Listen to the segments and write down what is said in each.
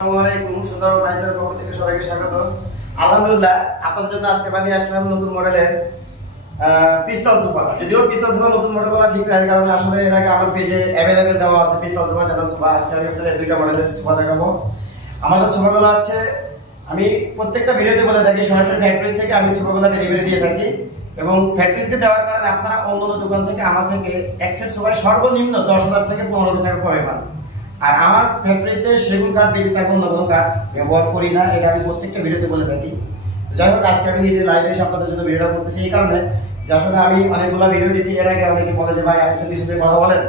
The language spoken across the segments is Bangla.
আসসালামু আলাইকুম সুন্দর ভাইসের পক্ষ থেকে সবাইকে স্বাগত। আলহামদুলিল্লাহ আপনাদের জন্য আজকে বানিয়ে আসলাম নতুন মডেলের পিস্তল সোফা। যদিও পিস্তল সোফা নতুন মডেল বলা ঠিক নাই, কারণ আসলে এর আগে আমার পেজে অ্যাভেলেবেল দেওয়া আছে পিস্তল সোফা, চ্যানেল সোফা। আজকে আমি আপনাদের দুইটা মডেলের সোফা দেখাবো। আমাদের সোফাগুলো হচ্ছে আমি প্রত্যেকটা ভিডিওতে বলে থাকি সরাসরি ফ্যাক্টরি থেকে আমি সোফাগুলো ডেলিভারি দিয়ে থাকি, এবং ফ্যাক্টরি থেকে দেওয়ার কারণে আপনারা অন্য দোকান থেকে আমার থেকে এক সেট সোফায় সর্বনিম্ন 10,000 থেকে 15,000 টাকা কমে পান। আর আমার ফ্যাক্টরিতে সেগুন কাঠ ব্যতীত অন্য কোনো কাঠ ব্যবহার করি না, এটা আমি প্রত্যেকটা ভিডিওতে বলে থাকি। যাই হোক, আজকে আমি নিজে লাইভে এসে আপনাদের জন্য ভিডিওটা করতেছি এই কারণে যে আসলে আমি অনেকগুলো ভিডিও দিয়েছি এর আগে। অনেকে বলে যে ভাই আপনি তো কিছু কথা বলেন,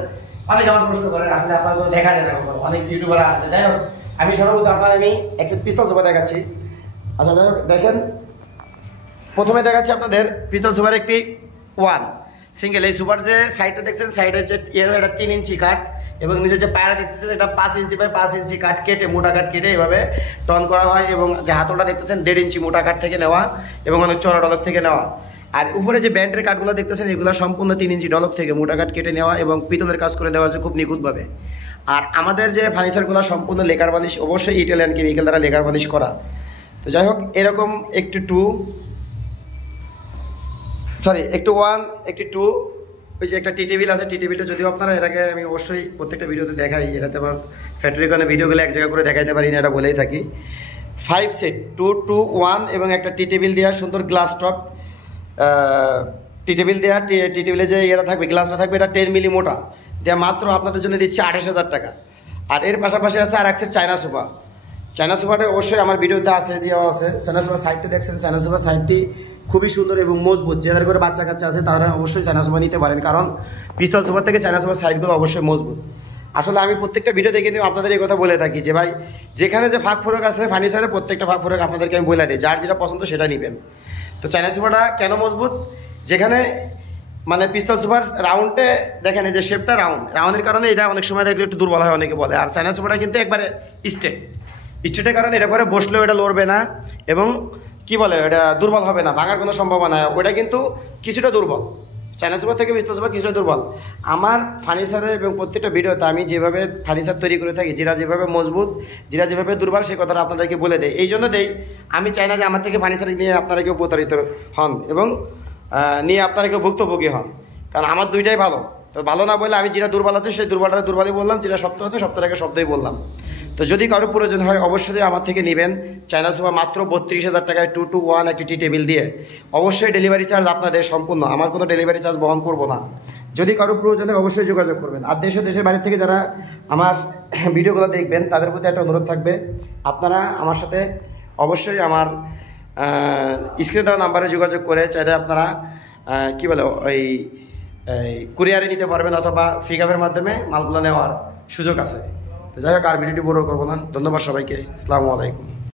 অনেকে আমার প্রশ্ন করে, আসলে আপনারা তো দেখা যায় না কখনো, অনেক ইউটিউবার আসলে। যাই হোক, আমি সর্বপ্রথম আপনার আমি একশো পিস্তল সোফা দেখাচ্ছি। আচ্ছা যাই হোক, দেখেন প্রথমে দেখাচ্ছি আপনাদের পিস্তল সোফার একটি ওয়ান সিঙ্গেল। এই সুপার যে সাইডটা দেখছেন, সাইডের যে এটা 3 ইঞ্চি কাঠ, এবং নিচে যে পায়রা দেখতেছেন এটা 5 ইঞ্চি বাই 5 ইঞ্চি কাঠ কেটে, মোটা কাঠ কেটে এভাবে টন করা হয়, এবং যে হাতলটা দেখতেছেন 1.5 ইঞ্চি মোটা কাঠ থেকে নেওয়া এবং অনেক চড়া ডলক থেকে নেওয়া। আর উপরে যে ব্যান্ডের কাঠগুলো দেখতেছেন এগুলো সম্পূর্ণ 3 ইঞ্চি ডলক থেকে মোটা কাঠ কেটে নেওয়া এবং পিতলের কাজ করে দেওয়া হয়েছে খুব নিখুঁতভাবে। আর আমাদের যে ফার্নিচারগুলো সম্পূর্ণ লেকার বানিশ, অবশ্যই ইটালিয়ান কেমিক্যাল দ্বারা লেকার বানিশ করা। তো যাই হোক, এরকম একটি ওয়ান একটি টু, ওই যে একটা টি টেবিল আছে, টি টেবিলটা যদিও আপনারা এর আগে আমি অবশ্যই প্রত্যেকটা ভিডিওতে দেখাই, এটাতে আমার ফ্যাক্টরির কারণে ভিডিওগুলো এক জায়গা করে দেখাইতে পারি না, এটা বলেই থাকি। 5 সেট 2 2 1 এবং একটা টি টেবিল দেওয়া সুন্দর গ্লাস টপ টি টেবিল দেওয়া। টি টেবিলে যে ইয়েটা থাকবে, গ্লাসটা থাকবে, এটা 10 মিলি মোটা দেওয়া, মাত্র আপনাদের জন্য দিচ্ছি 28,000 টাকা। আর এর পাশাপাশি আছে আর এক সেট চায়না সোফা। চায়না সোফাটা অবশ্যই আমার ভিডিওতে আছে, দেওয়া আছে। চায়না সোফার সাইডটা দেখছেন, চায়না সোফার সাইডটি খুবই সুন্দর এবং মজবুত। যাদের করে বাচ্চা কাচ্চা আছে তারা অবশ্যই চায়না সোফা নিতে পারেন, কারণ পিস্তল সোফার থেকে চায়না সোফার সাইডগুলো অবশ্যই মজবুত। আসলে আমি প্রত্যেকটা ভিডিও দেখে কিন্তু আপনাদের এই কথা বলে থাকি যে ভাই যেখানে যে ফাঁক ফোরক আছে ফার্নিচারের প্রত্যেকটা ফাঁক ফোরক আপনাদেরকে আমি বলে দিই, যার যেটা পছন্দ সেটা নেবেন। তো চায়না সোফাটা কেন মজবুত, যেখানে মানে পিস্তল সোফার রাউন্ডে দেখেন এই যে শেপটা রাউন্ডের কারণে এটা অনেক সময় দেখলে একটু দুর্বল হয় অনেকে বলে। আর চায়না সোফাটা কিন্তু একবারে স্ট্রেটের কারণে এটা করে বসলেও এটা লড়বে না, এবং কি বলে এটা দুর্বল হবে না, ভাঙার কোনো সম্ভাবনা। ওটা কিন্তু কিছুটা দুর্বল, চায়না সোফা থেকে পিস্তল সোফা কিছুটা দুর্বল। আমার ফার্নিচারে এবং প্রত্যেকটা ভিডিওতে আমি যেভাবে ফার্নিচার তৈরি করে থাকি, যেটা যেভাবে মজবুত, যেটা যেভাবে দুর্বল, সেই কথাটা আপনাদেরকে বলে দেয়। এই জন্য আমি চাই না যে আমার থেকে ফার্নিচার নিয়ে আপনারা কেউ প্রতারিত হন এবং নিয়ে আপনারা কেউ ভুক্তভোগী হন, কারণ আমার দুইটাই ভালো। তো ভালো না বলে আমি যেটা দুর্বল আছে সেই দুর্বলটা দুর্বলই বললাম, যেটা শক্ত আছে শক্তটাকে শব্দই বললাম। তো যদি কারো প্রয়োজন হয় অবশ্যই আমার থেকে নেবেন। চায়না সোফা মাত্র 32,000 টাকায় 2 2 1 একটি টি টেবিল দিয়ে। অবশ্যই ডেলিভারি চার্জ আপনাদের সম্পূর্ণ, আমার কোনো ডেলিভারি চার্জ বহন করব না। যদি কারো প্রয়োজন হয় অবশ্যই যোগাযোগ করবেন। আর দেশের বাইরে থেকে যারা আমার ভিডিওগুলো দেখবেন তাদের প্রতি একটা অনুরোধ থাকবে, আপনারা আমার সাথে অবশ্যই আমার স্ক্রিনে দেওয়া নাম্বারে যোগাযোগ করে চাইলে আপনারা কী বলে ওই কুরিয়ারে নিতে পারবেন, অথবা পিকআপের মাধ্যমে মালগুলো নেওয়ার সুযোগ আছে। তো যাই হোক, আর ভিডিওটি বড় করবো না। ধন্যবাদ সবাইকে। আসসালামু আলাইকুম।